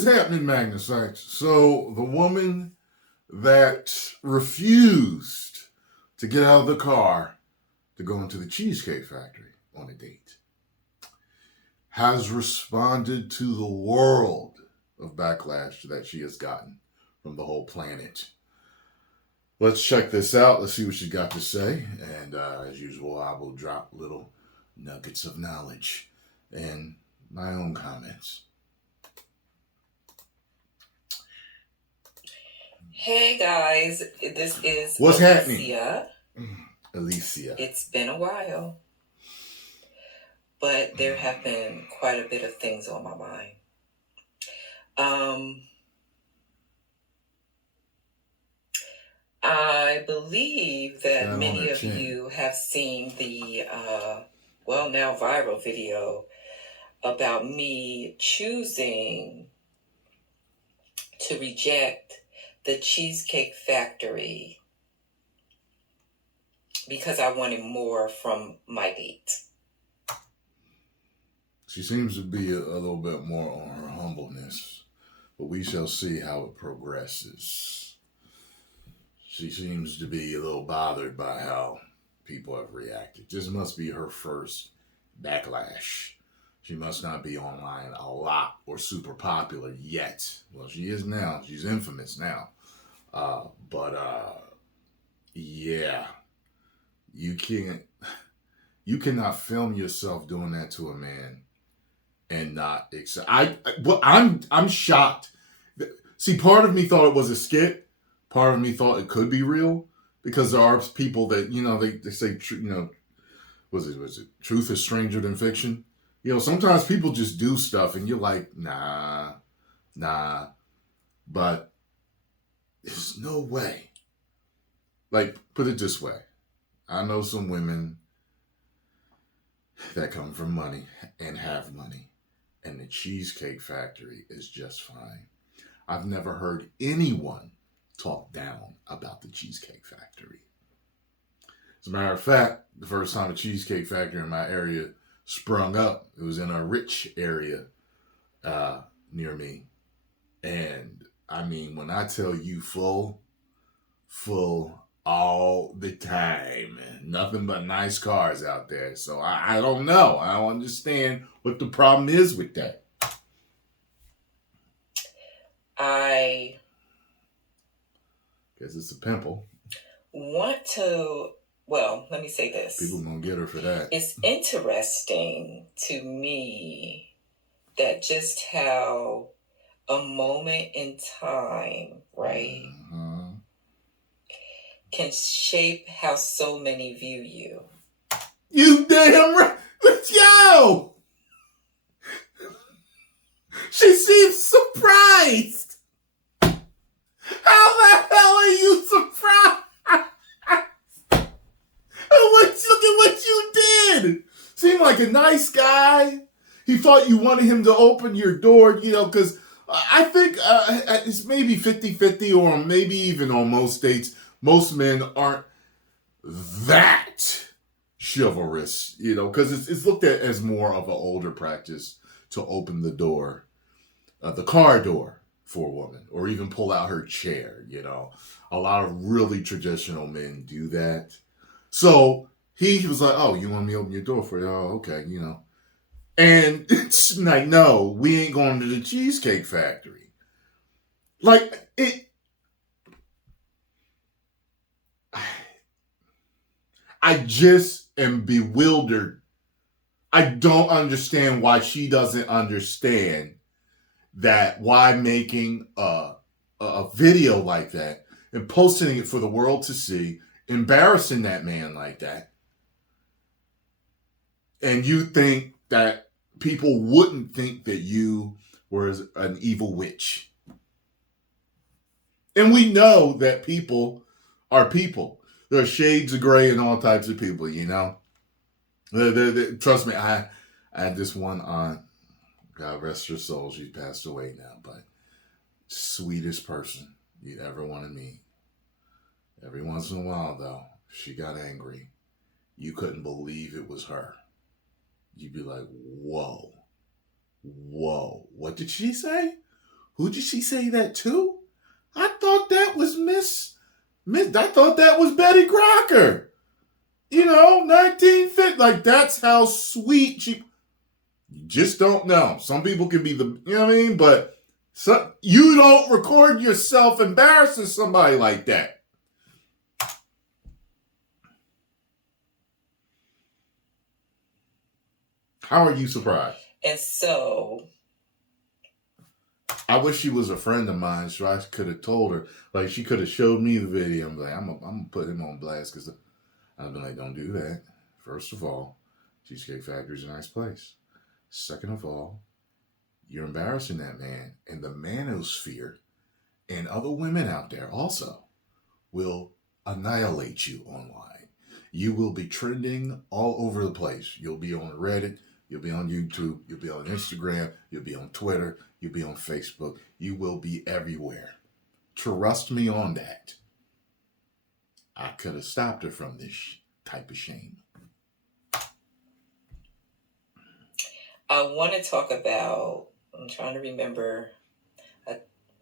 is happening, Magnus? So the woman that refused to get out of the car to go into the Cheesecake Factory on a date has responded to the world of backlash that she has gotten from the whole planet. Let's check this out. Let's see what she's got to say. And as usual, I will drop little nuggets of knowledge and my own comments. Hey guys, this is What's Alicia. happening? Alicia. It's been a while, but there have been quite a bit of things on my mind. I believe that many of you have seen the, now viral video about me choosing to reject the Cheesecake Factory because I wanted more from my date. She seems to be a little bit more on her humbleness, but we shall see how it progresses. She seems to be a little bothered by how people have reacted. This must be her first backlash. She must not be online a lot or super popular yet. Well, she is now. She's infamous now. Yeah. You cannot film yourself doing that to a man and not accept. I'm shocked. See, part of me thought it was a skit. Part of me thought it could be real because there are people that, they say, was it truth is stranger than fiction? Sometimes people just do stuff and you're like, nah. But there's no way. Like, put it this way. I know some women that come from money and have money, and the Cheesecake Factory is just fine. I've never heard anyone talk down about the Cheesecake Factory. As a matter of fact, the first time a Cheesecake Factory in my area sprung up, it was in a rich area near me. And I mean, when I tell you full all the time, nothing but nice cars out there. So I don't know. I don't understand what the problem is with that. I guess it's a pimple. Let me say this. People gonna get her for that. It's interesting to me that just how a moment in time, right, can shape how so many view you. You damn right. Yo! She seems surprised. How the hell are you surprised? Look at what you did. Seemed like a nice guy. He thought you wanted him to open your door, because I think it's maybe 50-50 or maybe even on most dates. Most men aren't that chivalrous, because it's looked at as more of an older practice to open the door, the car door for a woman, or even pull out her chair, A lot of really traditional men do that. So he was like, oh, you want me to open your door for you? Oh, okay, And it's like, no, we ain't going to the Cheesecake Factory. Like, I just am bewildered. I don't understand why she doesn't understand that why making a video like that and posting it for the world to see, embarrassing that man like that. And you think that people wouldn't think that you were an evil witch. And we know that people are people. There are shades of gray and all types of people, Trust me, I had this one aunt, God rest her soul, she's passed away now, but sweetest person you'd ever want to meet. Every once in a while, though, she got angry. You couldn't believe it was her. You'd be like, whoa, what did she say? Who did she say that to? I thought that was I thought that was Betty Crocker. 1950. Like, that's how sweet she... You just don't know. Some people can be you know what I mean? But you don't record yourself embarrassing somebody like that. How are you surprised? And so... I wish she was a friend of mine, so I could have told her. Like, she could have showed me the video. I'm like, I'm going to put him on blast, because I'd be like, don't do that. First of all, Cheesecake Factory's a nice place. Second of all, you're embarrassing that man. And the manosphere and other women out there also will annihilate you online. You will be trending all over the place. You'll be on Reddit. You'll be on YouTube. You'll be on Instagram. You'll be on Twitter. You'll be on Facebook. You will be everywhere. Trust me on that. I could have stopped her from this type of shame. I want to talk about, I'm trying to remember,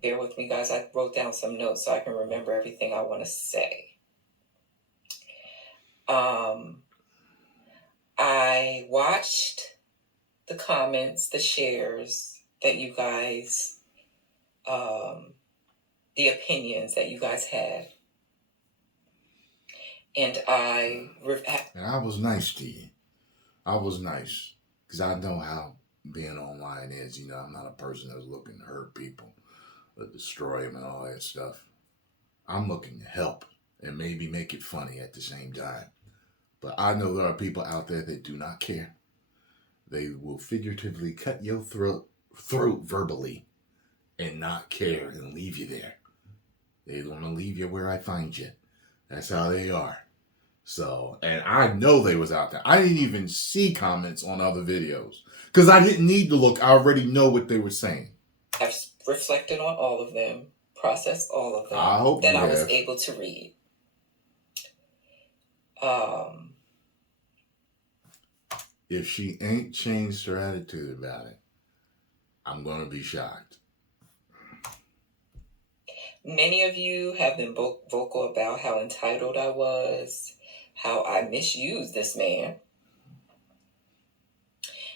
bear with me guys, I wrote down some notes so I can remember everything I want to say. I watched the comments, the shares that you guys, the opinions that you guys had. And I was nice to you. I was nice. Because I know how being online is. I'm not a person that's looking to hurt people or destroy them and all that stuff. I'm looking to help and maybe make it funny at the same time. But I know there are people out there that do not care. They will figuratively cut your throat verbally and not care and leave you there. They want to leave you where I find you. That's how they are. So, and I know they was out there. I didn't even see comments on other videos because I didn't need to look. I already know what they were saying. I've reflected on all of them, processed all of them. I hope that you I was have. able to read. If she ain't changed her attitude about it, I'm going to be shocked. Many of you have been vocal about how entitled I was, how I misused this man.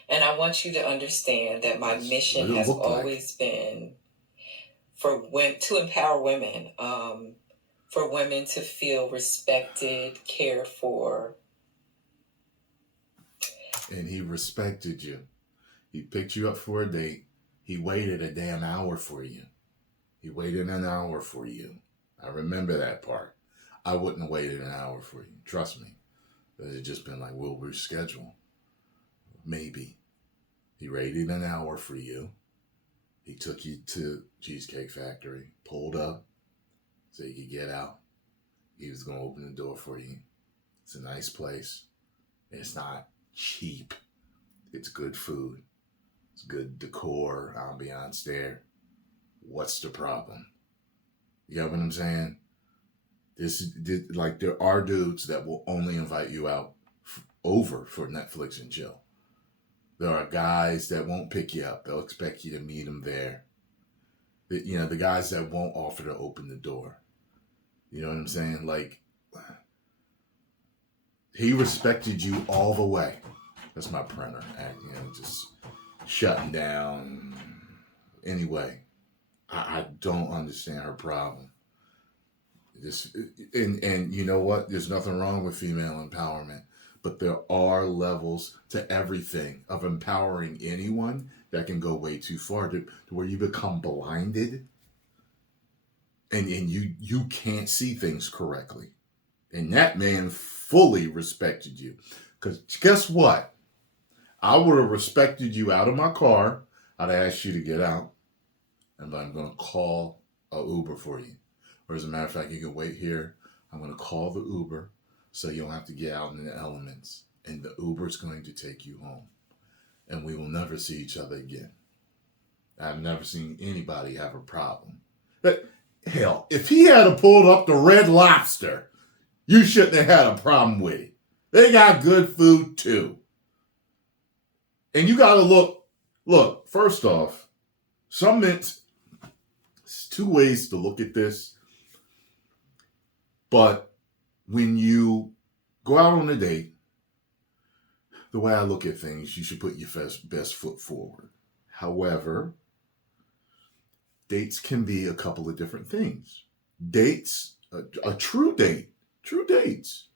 And I want you to understand that my mission has always been to empower women, for women to feel respected, cared for. And he respected you. He picked you up for a date. He waited a damn hour for you. He waited an hour for you. I remember that part. I wouldn't have waited an hour for you. Trust me. It had just been like, we'll reschedule. Maybe. He waited an hour for you. He took you to Cheesecake Factory, pulled up so you could get out. He was going to open the door for you. It's a nice place. It's not cheap. It's good food. It's good decor, ambiance there. What's the problem? You know what I'm saying? This like, there are dudes that will only invite you out over for Netflix and chill. There are guys that won't pick you up. They'll expect you to meet them there. The guys that won't offer to open the door. You know what I'm saying? Like, he respected you all the way. That's my printer, just shutting down. Anyway, I don't understand her problem. And you know what? There's nothing wrong with female empowerment, but there are levels to everything of empowering anyone that can go way too far to where you become blinded and you can't see things correctly. And that man fully respected you. Because guess what? I would have respected you out of my car. I'd asked you to get out. And I'm going to call a Uber for you. Or as a matter of fact, you can wait here. I'm going to call the Uber so you don't have to get out in the elements. And the Uber's going to take you home. And we will never see each other again. I've never seen anybody have a problem. But hell, if he had pulled up the Red Lobster, you shouldn't have had a problem with it. They got good food too. And you got to look, first off, some mints, There's two ways to look at this. But when you go out on a date, the way I look at things, you should put your best foot forward. However, dates can be a couple of different things. Dates, a true date, true dates,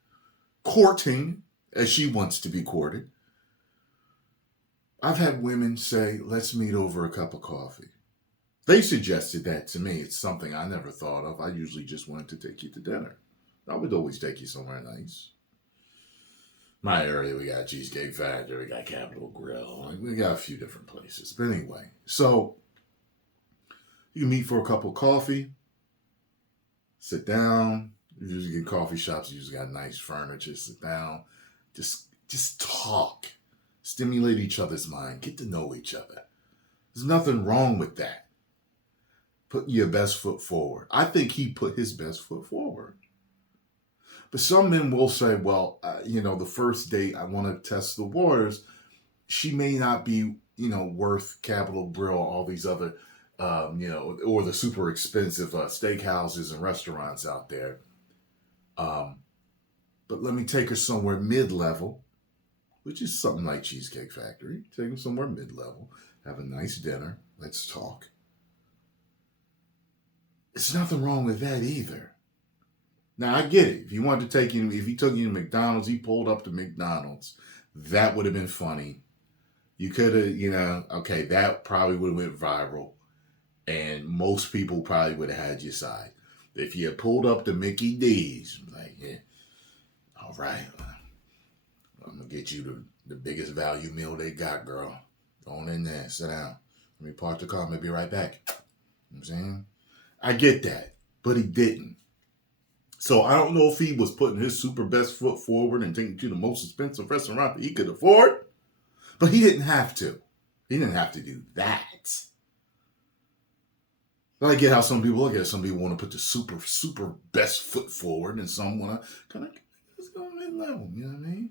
courting, as she wants to be courted. I've had women say, let's meet over a cup of coffee. They suggested that to me. It's something I never thought of. I usually just wanted to take you to dinner. I would always take you somewhere nice. My area, we got Cheesecake Factory, we got Capitol Grill, we got a few different places. But anyway, so you can meet for a cup of coffee, sit down. You usually get coffee shops, you usually got nice furniture, sit down, just talk, stimulate each other's mind, get to know each other. There's nothing wrong with that. Putting your best foot forward. I think he put his best foot forward. But some men will say, well, the first date, I want to test the waters. She may not be, worth Capitol Grill, all these other, or the super expensive steakhouses and restaurants out there. But let me take her somewhere mid-level, which is something like Cheesecake Factory. Take her somewhere mid-level, have a nice dinner, let's talk. There's nothing wrong with that either. Now, I get it. If he took you to McDonald's, he pulled up to McDonald's, that would have been funny. You could have, okay, that probably would have went viral. And most people probably would have had your side. If you had pulled up to Mickey D's, like, yeah, all right, I'm going to get you the biggest value meal they got, girl. Go on in there, sit down. Let me park the car, I'm going to be right back. You know what I'm saying? I get that, but he didn't. So I don't know if he was putting his super best foot forward and taking you to the most expensive restaurant that he could afford, but he didn't have to. He didn't have to do that. But I get how some people look at it. Some people want to put the super, super best foot forward, and some want to kind of, let's go mid-level, you know what I mean?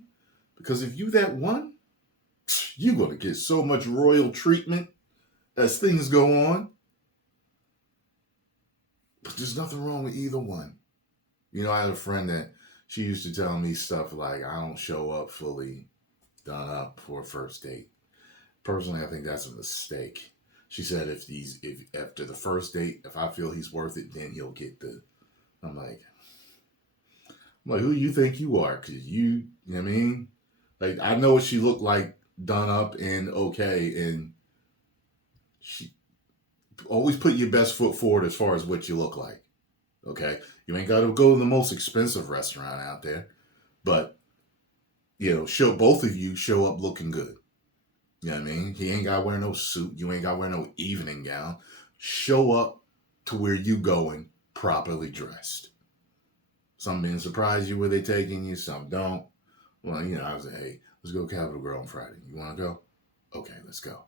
Because if you that one, you're going to get so much royal treatment as things go on. But there's nothing wrong with either one. I had a friend that she used to tell me stuff like, I don't show up fully done up for a first date. Personally, I think that's a mistake. She said, if after the first date, if I feel he's worth it, then he'll get I'm like, who do you think you are? Because you know what I mean? Like, I know what she looked like done up and okay, and she always put your best foot forward as far as what you look like. Okay? You ain't got to go to the most expensive restaurant out there, but, both of you show up looking good. You know what I mean? He ain't got to wear no suit. You ain't got to wear no evening gown. Show up to where you going properly dressed. Some men surprise you where they taking you, some don't. Well, I was like, hey, let's go to Capitol Grill on Friday. You want to go? Okay, let's go.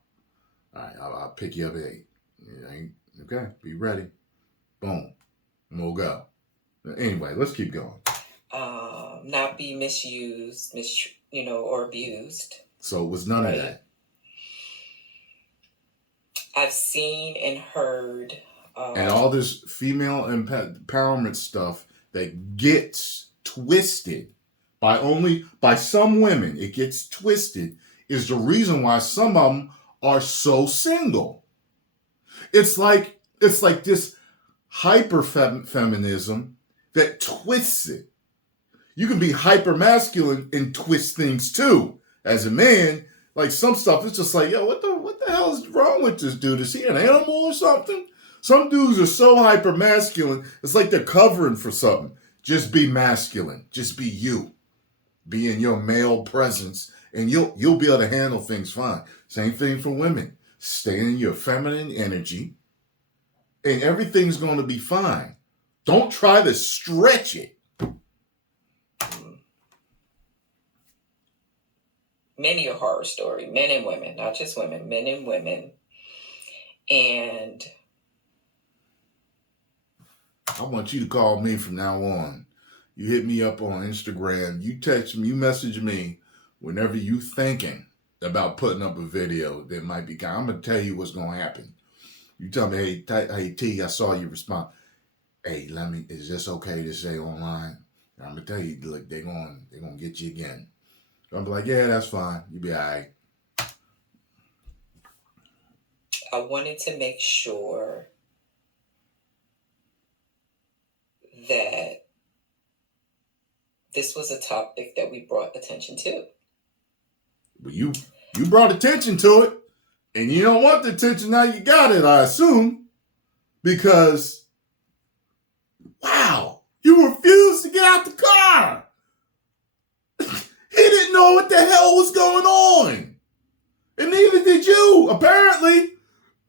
All right, I'll pick you up at 8. Okay, be ready. Boom. And we'll go. Anyway, let's keep going. Not be misused, or abused. So it was none of that. I've seen and heard. And all this female empowerment stuff that gets twisted by some women, it gets twisted, is the reason why some of them are so single. It's like this hyper feminism that twists it. You can be hyper masculine and twist things too. As a man, like some stuff, it's just like, yo, what the hell is wrong with this dude? Is he an animal or something? Some dudes are so hyper masculine, it's like they're covering for something. Just be masculine. Just be you. Be in your male presence, and you'll be able to handle things fine. Same thing for women. Stay in your feminine energy, and everything's going to be fine. Don't try to stretch it. Many a horror story, men and women, not just women, men and women. And I want you to call me from now on. You hit me up on Instagram. You text me, you message me whenever you thinking about putting up a video that might be, I'm going to tell you what's going to happen. You tell me, hey T, I saw you respond. Hey, is this okay to say online? I'm gonna tell you, look, they're gonna get you again. I'm be like, yeah, that's fine. You be all right. I wanted to make sure that this was a topic that we brought attention to. But you brought attention to it, and you don't want the attention, now you got it, I assume. Because, wow, you refused to get out the car. He didn't know what the hell was going on. And neither did you, apparently.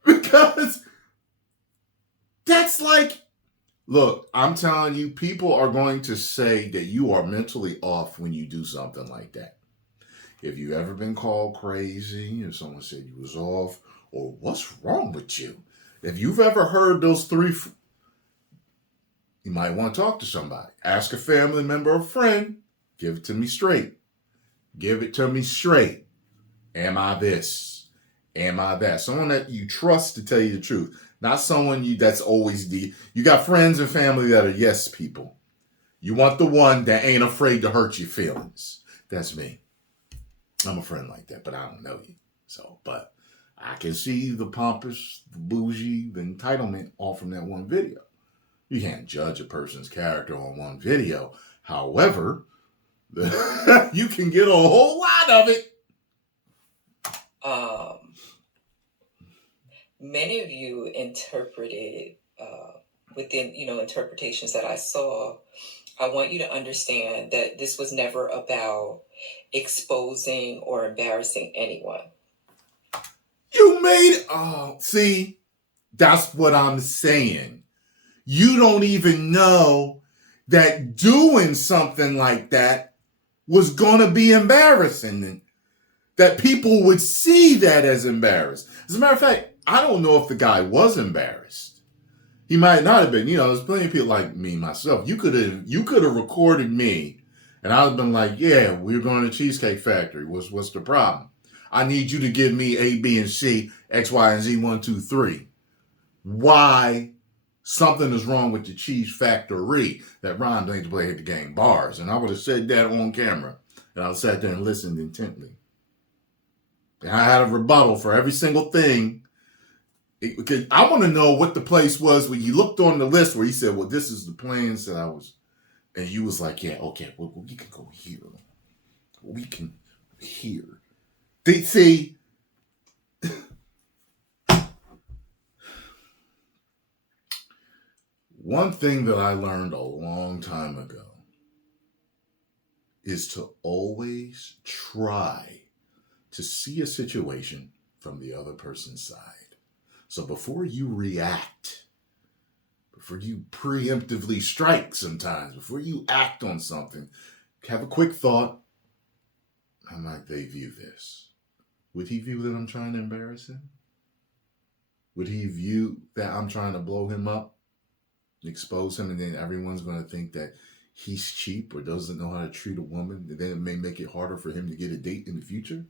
Because that's like, look, I'm telling you, people are going to say that you are mentally off when you do something like that. If you've ever been called crazy, if someone said you was off, or what's wrong with you? If you've ever heard those three, you might want to talk to somebody. Ask a family member or friend. Give it to me straight. Give it to me straight. Am I this? Am I that? Someone that you trust to tell you the truth. Not someone that's always you got friends and family that are yes people. You want the one that ain't afraid to hurt your feelings. That's me. I'm a friend like that, but I don't know you. So, but I can see the pompous, the bougie, the entitlement all from that one video. You can't judge a person's character on one video. However, you can get a whole lot of it. Many of you interpreted within, interpretations that I saw. I want you to understand that this was never about exposing or embarrassing anyone. You made, see, that's what I'm saying. You don't even know that doing something like that was going to be embarrassing. That people would see that as embarrassed. As a matter of fact, I don't know if the guy was embarrassed. He might not have been. There's plenty of people like me, myself. You could have recorded me, and I'd have been like, yeah, we're going to Cheesecake Factory. What's the problem? I need you to give me A, B, and C, X, Y, and Z, 1, 2, 3. Why something is wrong with the Cheese Factory that Ron don't need to play at the game bars. And I would have said that on camera. And I sat there and listened intently. And I had a rebuttal for every single thing. Because I want to know what the place was when you looked on the list where he said, well, this is the plans that I was. And you was like, yeah, okay, well, we can go here. We can here. See, one thing that I learned a long time ago is to always try to see a situation from the other person's side. So before you react, before you preemptively strike sometimes, before you act on something, have a quick thought. How might they view this? Would he view that I'm trying to embarrass him? Would he view that I'm trying to blow him up, expose him, and then everyone's going to think that he's cheap or doesn't know how to treat a woman, and then it may make it harder for him to get a date in the future?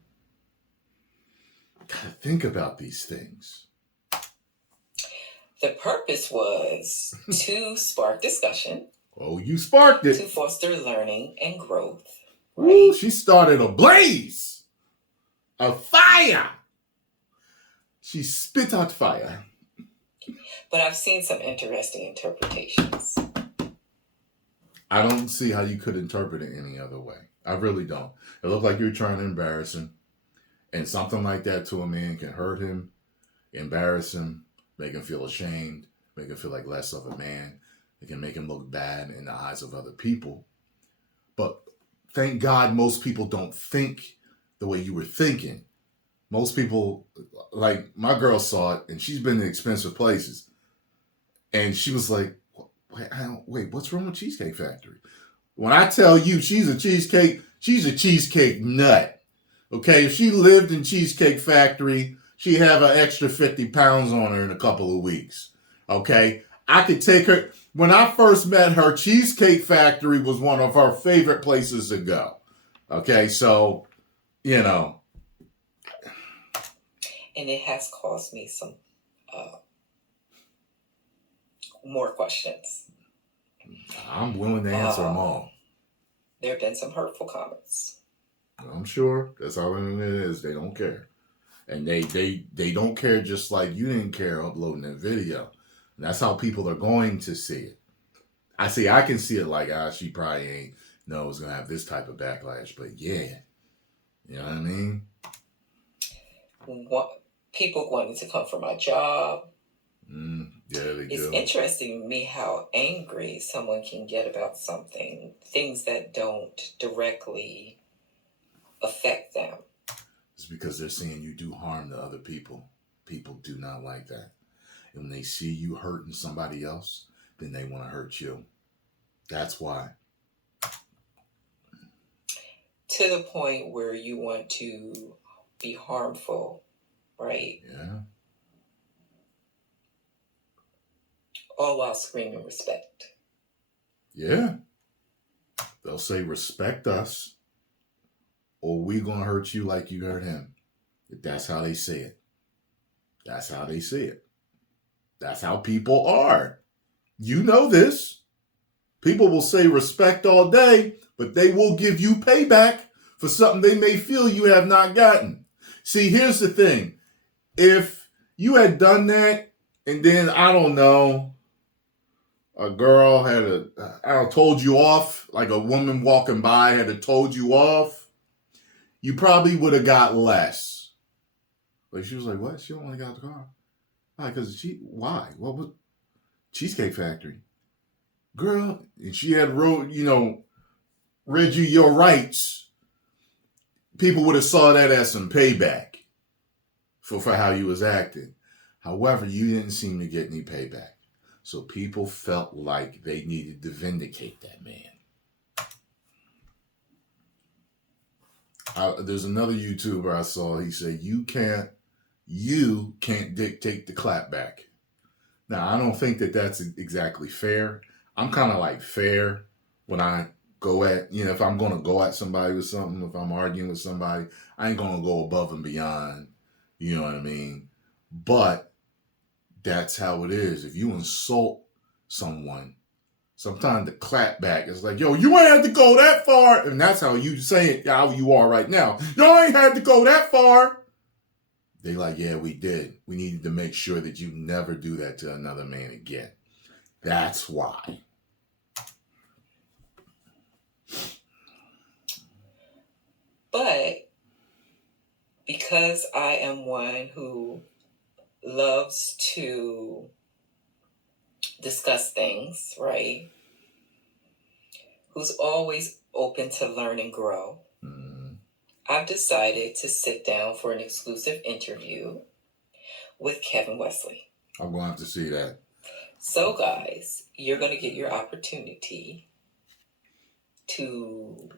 Gotta think about these things. The purpose was to spark discussion. Oh, you sparked it. To foster learning and growth. Right? Ooh, she started a blaze. A fire. She spit out fire. But I've seen some interesting interpretations. I don't see how you could interpret it any other way. I really don't. It looked like you're trying to embarrass him. And something like that to a man can hurt him, embarrass him, make him feel ashamed, make him feel like less of a man. It can make him look bad in the eyes of other people. But thank God most people don't think the way you were thinking. Most people, like my girl saw it, and she's been in expensive places. And she was like, wait, what's wrong with Cheesecake Factory? When I tell you she's a cheesecake nut. Okay, if she lived in Cheesecake Factory, she'd have an extra 50 pounds on her in a couple of weeks. Okay, I could take her. When I first met her, Cheesecake Factory was one of her favorite places to go. Okay, so, And it has caused me some more questions. I'm willing to answer them all. There have been some hurtful comments. I'm sure that's how it is. They don't care. And they don't care just like you didn't care uploading that video. And that's how people are going to see it. I can see it like, she probably ain't know it's going to have this type of backlash. But yeah, you know what I mean? People wanting to come for my job. Yeah, they do. It's interesting to me how angry someone can get about something, things that don't directly affect them. It's because they're seeing you do harm to other people. People do not like that. And when they see you hurting somebody else, then they want to hurt you. That's why. To the point where you want to be harmful, right? Yeah. All while screaming respect. Yeah. They'll say, respect us, or we gonna hurt you like you hurt him. That's how they say it. That's how they see it. That's how people are. You know this. People will say respect all day, but they will give you payback for something they may feel you have not gotten. See, here's the thing. If you had done that, and then, I don't know, a girl had told you off, like a woman walking by had told you off, you probably would have got less. Like, she was like, what? She don't want to get out the car. Why? Because why? What was Cheesecake Factory? Girl, and she had read you your rights. People would have saw that as some payback for how you was acting. However, you didn't seem to get any payback. So people felt like they needed to vindicate that man. There's another YouTuber I saw. He said, you can't dictate the clap back. Now, I don't think that that's exactly fair. I'm kind of like fair when I go at, if I'm going to go at somebody with something, if I'm arguing with somebody, I ain't going to go above and beyond. You know what I mean? But that's how it is. If you insult someone, sometimes the clap back is like, yo, you ain't had to go that far. And that's how you say it, how you are right now. Y'all ain't had to go that far. They like, yeah, we did. We needed to make sure that you never do that to another man again. That's why. But because I am one who loves to discuss things, right? Who's always open to learn and grow. I've decided to sit down for an exclusive interview with Kevin Wesley. I'm going to have to see that. So, guys, you're going to get your opportunity to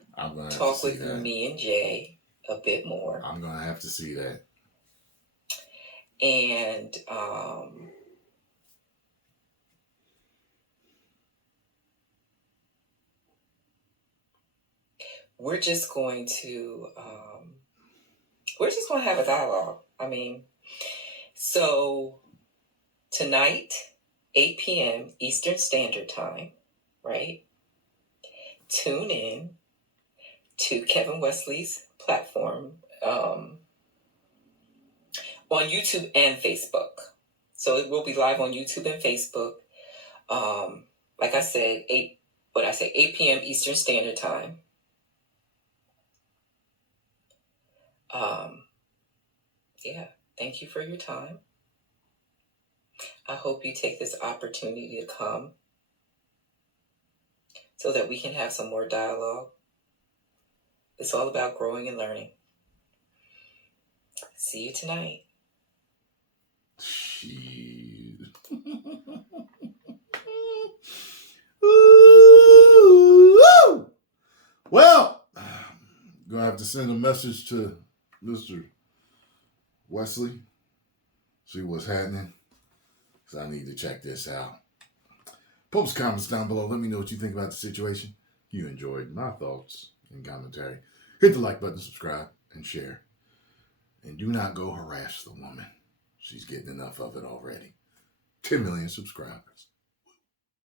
talk with me and Jay a bit more. I'm going to have to see that. And we're just going to have a dialogue. I mean, so tonight, 8 p.m. Eastern Standard Time, right? Tune in to Kevin Wesley's platform on YouTube and Facebook. So it will be live on YouTube and Facebook. Like I said, 8 p.m. Eastern Standard Time. Yeah, thank you for your time. I hope you take this opportunity to come so that we can have some more dialogue. It's all about growing and learning. See you tonight. Jeez. Well, I'm going to have to send a message to Mr. Wesley, see what's happening, because I need to check this out. Post comments down below. Let me know what you think about the situation. If you enjoyed my thoughts and commentary, hit the like button, subscribe, and share. And do not go harass the woman. She's getting enough of it already. 10 million subscribers.